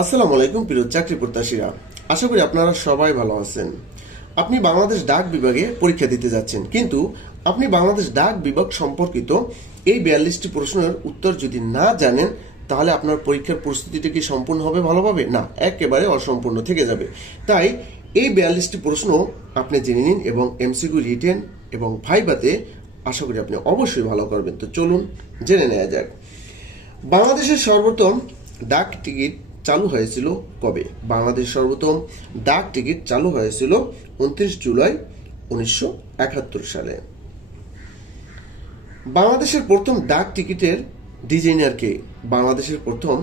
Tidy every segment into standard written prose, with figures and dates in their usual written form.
আসসালামু আলাইকুম প্রিয় চাকরি প্রত্যাশীরা, আশা করি আপনারা সবাই ভালো আছেন। আপনি বাংলাদেশ ডাক বিভাগে পরীক্ষা দিতে যাচ্ছেন, কিন্তু আপনি বাংলাদেশ ডাক বিভাগ সম্পর্কিত এই 42টি প্রশ্নের উত্তর যদি না জানেন, তাহলে আপনার পরীক্ষার প্রস্তুতিটা কি সম্পূর্ণ হবে ভালোভাবে? না, একেবারে অসম্পূর্ণ থেকে যাবে। তাই এই 42টি প্রশ্ন আপনি জেনে নিন এবং এমসিকিউ রিটেন এবং ভাইভাতে আশা করি আপনি অবশ্যই ভালো করবেন। তো চলুন জেনে নেওয়া যাক। বাংলাদেশের সর্বপ্রথম ডাক টিকিট চালু হয়েছিল কবে? বাংলাদেশ সর্বপ্রথম ডাক টিকিট চালু হয়েছিল 29 জুলাই 1971 সালে। বাংলাদেশের প্রথম ডাক টিকিটের ডিজাইনার কে? বাংলাদেশের প্রথম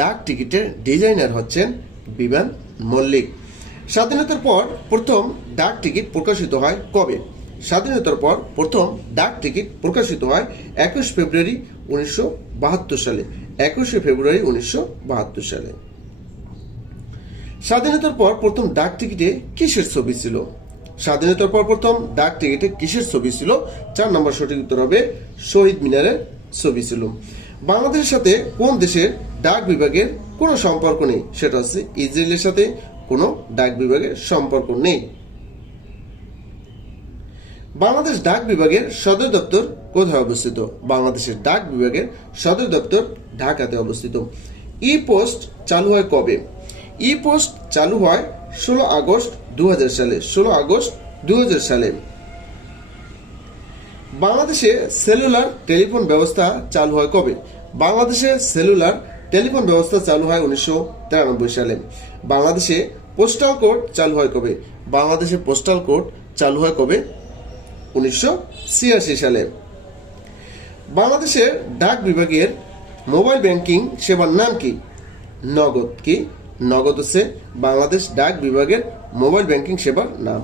ডাক টিকিটের ডিজাইনার হচ্ছেন বিমান মল্লিক। স্বাধীনতার পর প্রথম ডাক টিকিট প্রকাশিত হয় কবে? স্বাধীনতার পর প্রথম ডাক টিকিট প্রকাশিত হয় 21 ফেব্রুয়ারি 1972 সালে। 21 ফেব্রুয়ারি 1972 সালে। স্বাধীনতার পর প্রথম ডাক টিকিটে কিসের ছবি ছিল? স্বাধীনতার পর প্রথম ডাক টিকিটে কিসের ছবি ছিল? 4 নম্বর সঠিক উত্তর হবে শহীদ মিনারের ছবি ছিল। বাংলাদেশের সাথে কোন দেশের ডাক বিভাগের কোনো সম্পর্ক নেই? সেটা হচ্ছে ইসরায়েলের সাথে কোনো ডাক বিভাগের সম্পর্ক নেই। বাংলাদেশ ডাক বিভাগের সদর দপ্তর কোথায় অবস্থিত? বাংলাদেশের ডাক বিভাগের সদর দপ্তর ঢাকাতে অবস্থিত। ই পোস্ট চালু হয় কবে? ই পোস্ট চালু হয় 16 আগস্ট 2000 সালে। 16 আগস্ট 2000 সালে। বাংলাদেশে সেলুলার টেলিফোন ব্যবস্থা চালু হয় কবে? বাংলাদেশে সেলুলার টেলিফোন ব্যবস্থা চালু হয় 1993 সালে। বাংলাদেশে পোস্টাল কোড চালু হয় কবে? বাংলাদেশে পোস্টাল কোড চালু হয় কবে? 1986 সালে। বাংলাদেশের ডাক বিভাগের মোবাইল ব্যাংকিং সেবার নাম কি? নগদ। কি? নগদ হচ্ছে বাংলাদেশ ডাক বিভাগের মোবাইল ব্যাংকিং সেবার নাম।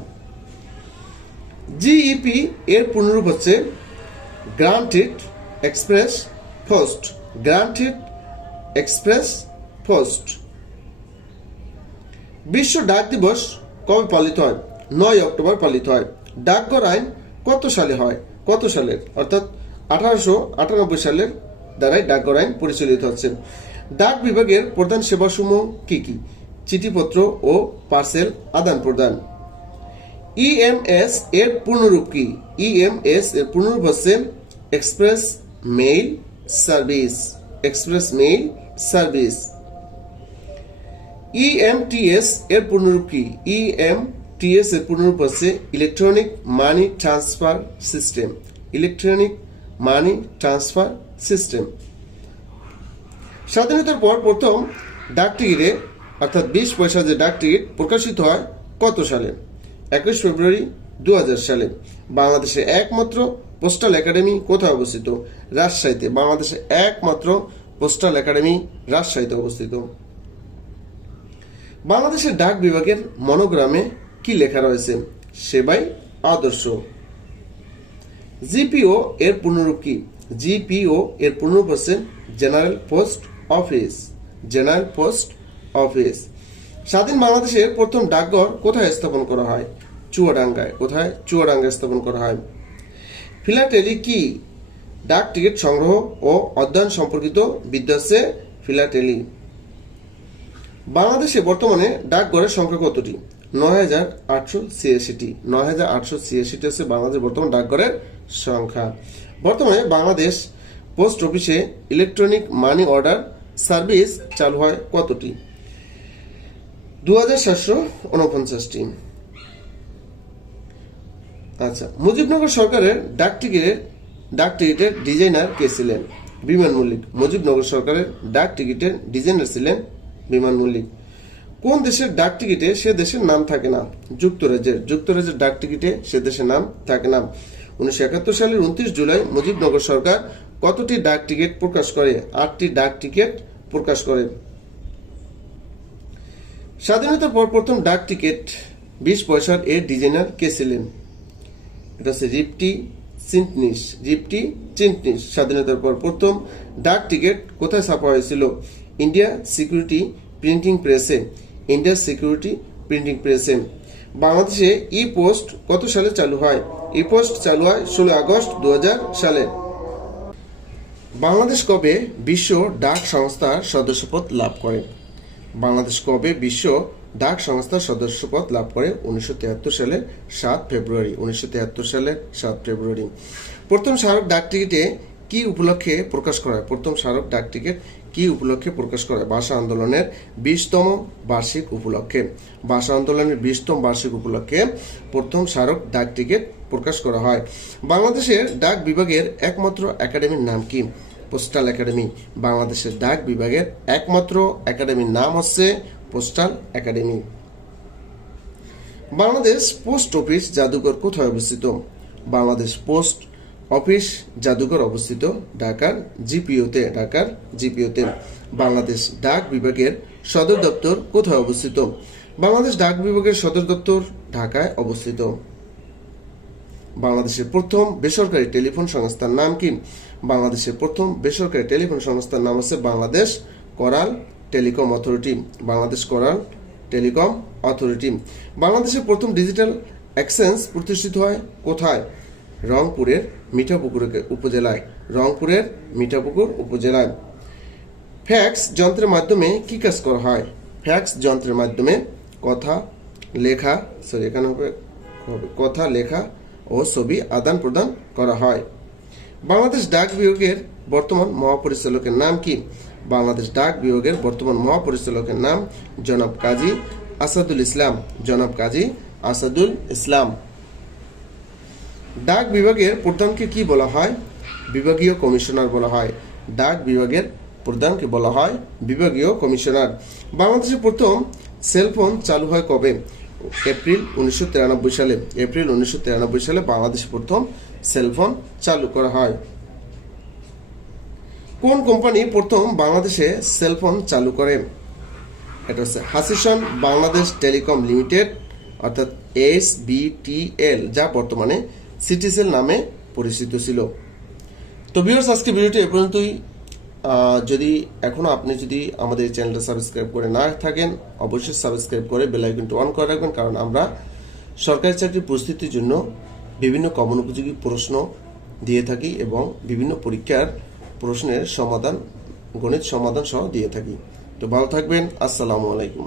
জিইপি এর পূর্ণরূপ হচ্ছে granted express post. Granted express post. বিশ্ব ডাক দিবস কবে পালিত হয়? 9 অক্টোবর পালিত হয়। ডাকঘর আইন কত সালে হয়? কত সালের? অর্থাৎ 1898 সালের দ্বারাই ডাকঘর আইন পরিচালিত হচ্ছে। ডাক বিভাগের প্রধান সেবাসমূহ কি কি? চিঠিপত্র ও পার্সেল আদান প্রদান। ইএমএস এর পূর্ণরূপ কি? ইএমএস এর পূর্ণরূপ হচ্ছে express mail service. Express mail service. EMTS এর পূর্ণরূপ কি? ইএমটিএস এর পূর্ণরূপ হচ্ছে electronic money transfer system. Electronic money transfer system. স্বাধীনতার পর প্রথম ডাক টিকিটে অর্থাৎ 20 পয়সা যে ডাক টিকিট প্রকাশিত হয় কত সালে? 21 ফেব্রুয়ারি 2000 সালে। বাংলাদেশে একমাত্র পোস্টাল একাডেমি কোথায় অবস্থিত? রাজশাহীতে। বাংলাদেশে একমাত্র পোস্টাল একাডেমি রাজশাহীতে অবস্থিত। বাংলাদেশের ডাক বিভাগের মনোগ্রামে কি লেখা রয়েছে? সেবাই আদর্শ। জিপিও এর পূর্ণরূপ কি? জিপিও এর পূর্ণরূপ হচ্ছে general post office. General post office. স্বাধীন বাংলাদেশের প্রথম ডাকঘর কোথায় স্থাপন করা হয়? চুয়াডাঙ্গায়। কোথায়? চুয়াডাঙ্গায় স্থাপন করা হয়। ফিলাটেলি কি? ডাক টিকিট সংগ্রহ ও অধ্যয়ন সম্পর্কিত বিদ্যা হচ্ছে ফিলাটেলি। বাংলাদেশে বর্তমানে ডাকঘরের সংখ্যা কতটি? 9886টি। 9886টি হচ্ছে বাংলাদেশ বর্তমান ডাকঘরের সংখ্যা। বর্তমানে বাংলাদেশ পোস্ট অফিসে ইলেকট্রনিক মানি অর্ডার সার্ভিস চালু হয় কতটি? 2749টি। আচ্ছা, মুজিবনগর সরকারের ডাক টিকিটের ডিজাইনার কে ছিলেন? বিমান মল্লিক। মুজিবনগর সরকারের ডাক টিকিটের ডিজাইনার ছিলেন বিমান মল্লিক। কোন দেশের ডাক টিকিটে সে দেশের নাম থাকে না? যুক্তরাজ্যের। যুক্তরাজ্যের ডাক টিকিটে সে দেশের নাম থাকে না। 1971 সালের 29 জুলাই মুজিবনগর সরকার কতটি ডাক টিকিট প্রকাশ করে? 8টি ডাক টিকিট প্রকাশ করে। স্বাধীনতার পর প্রথম ডাক টিকিট 20 পয়সার এর ডিজাইনার কে ছিলেন? এটা হচ্ছে রিপ্টি চিটনিস। রিপ্টি চিটনিস। স্বাধীনতার পর প্রথম ডাক টিকিট কোথায় ছাপা হয়েছিল? ইন্ডিয়া সিকিউরিটি প্রিন্টিং প্রেসে। ইন্ডিয়া সিকিউরিটি প্রিন্টিং প্রেসে। বাংলাদেশে ই পোস্ট কত সালে চালু হয়? ই পোস্ট চালু হয় 16 আগস্ট 2000 সালে। বাংলাদেশ কবে বিশ্ব ডাক সংস্থার সদস্যপদ লাভ করে? বাংলাদেশ কবে বিশ্ব ডাক সংস্থার সদস্যপদ লাভ করে? 1973 সালের 7 ফেব্রুয়ারি। 1973 সালের 7 ফেব্রুয়ারি। প্রথম স্মারক ডাক টিকিটে কি উপলক্ষে প্রকাশ করা হয়? প্রথম স্মারক ডাক টিকিট কি উপলক্ষে প্রকাশ করা হয়? ভাষা আন্দোলনের 20তম বার্ষিক উপলক্ষে। ভাষা আন্দোলনের 20তম বার্ষিক উপলক্ষে প্রথম স্মারক ডাক টিকিট প্রকাশ করা হয়। বাংলাদেশের ডাক বিভাগের একমাত্র একাডেমির নাম কি? Postal academy. বাংলাদেশের ডাক বিভাগের একমাত্র একাডেমির নাম হচ্ছে postal academy. Bangladesh post office জাদুঘর কোথায় অবস্থিত? বাংলাদেশ পোস্ট অফিস জাদুঘর অবস্থিত ঢাকার জিপিওতে। ঢাকার জিপিওতে। বাংলাদেশ ডাক বিভাগের সদর দপ্তর কোথায় অবস্থিত? বাংলাদেশ ডাক বিভাগের সদর দপ্তর ঢাকায় অবস্থিত। বাংলাদেশের প্রথম বেসরকারি টেলিফোন সংস্থার নাম কি? বাংলাদেশের প্রথম বেসরকারি টেলিফোন সংস্থার নাম হচ্ছে Bangladesh coral telecom authority. Bangladesh coral telecom authority. বাংলাদেশের প্রথম ডিজিটাল এক্সচেঞ্জ প্রতিষ্ঠিত হয় কোথায়? রংপুরের মিঠাপুকুর উপজেলায়। রংপুরের মিঠাপুকুর উপজেলায়। ফ্যাক্স যন্ত্রের মাধ্যমে কি কাজ করা হয়? ফ্যাক্স যন্ত্রের মাধ্যমে কথা লেখা কথা লেখা ও ছবি আদান প্রদান করা হয়। বাংলাদেশ ডাক বিভাগের বর্তমান মহাপরিচালকের নাম কি? বাংলাদেশ ডাক বিভাগের বর্তমান মহাপরিচালকের নাম জনাব কাজী আসাদুল ইসলাম। জনাব কাজী আসাদুল ইসলাম। ডাক বিভাগের প্রধানকে কি বলা হয়? বিভাগীয় কমিশনার বলা হয়। ডাক বিভাগের প্রধানকে বলা হয় বিভাগীয় কমিশনার। বাংলাদেশের প্রথম সেলফোন চালু হয় কবে? এপ্রিল 1993 সালে। এপ্রিল 1993 সালে বাংলাদেশে প্রথম সেলফোন চালু করা হয়। কোন কোম্পানি প্রথম বাংলাদেশে সেলফোন চালু করে? এটা হচ্ছে হাসিসন বাংলাদেশ টেলিকম লিমিটেড, অর্থাৎ SBTL, যা বর্তমানে সিটিসেল নামে পরিচিত ছিল। তো ভিউয়ার্স, আজকে ভিডিওটি এ পর্যন্তই। যদি এখনো আপনি যদি আমাদের এই চ্যানেলটা সাবস্ক্রাইব করে না থাকেন, অবশ্যই সাবস্ক্রাইব করে বেল আইকনটি অন করে রাখবেন, কারণ আমরা সরকারি চাকরির প্রস্তুতির জন্য বিভিন্ন কমন উপযোগী প্রশ্ন দিয়ে থাকি এবং বিভিন্ন পরীক্ষার প্রশ্নের সমাধান, গণিত সমাধান সহ দিয়ে থাকি। তো ভালো থাকবেন। আসসালামু আলাইকুম।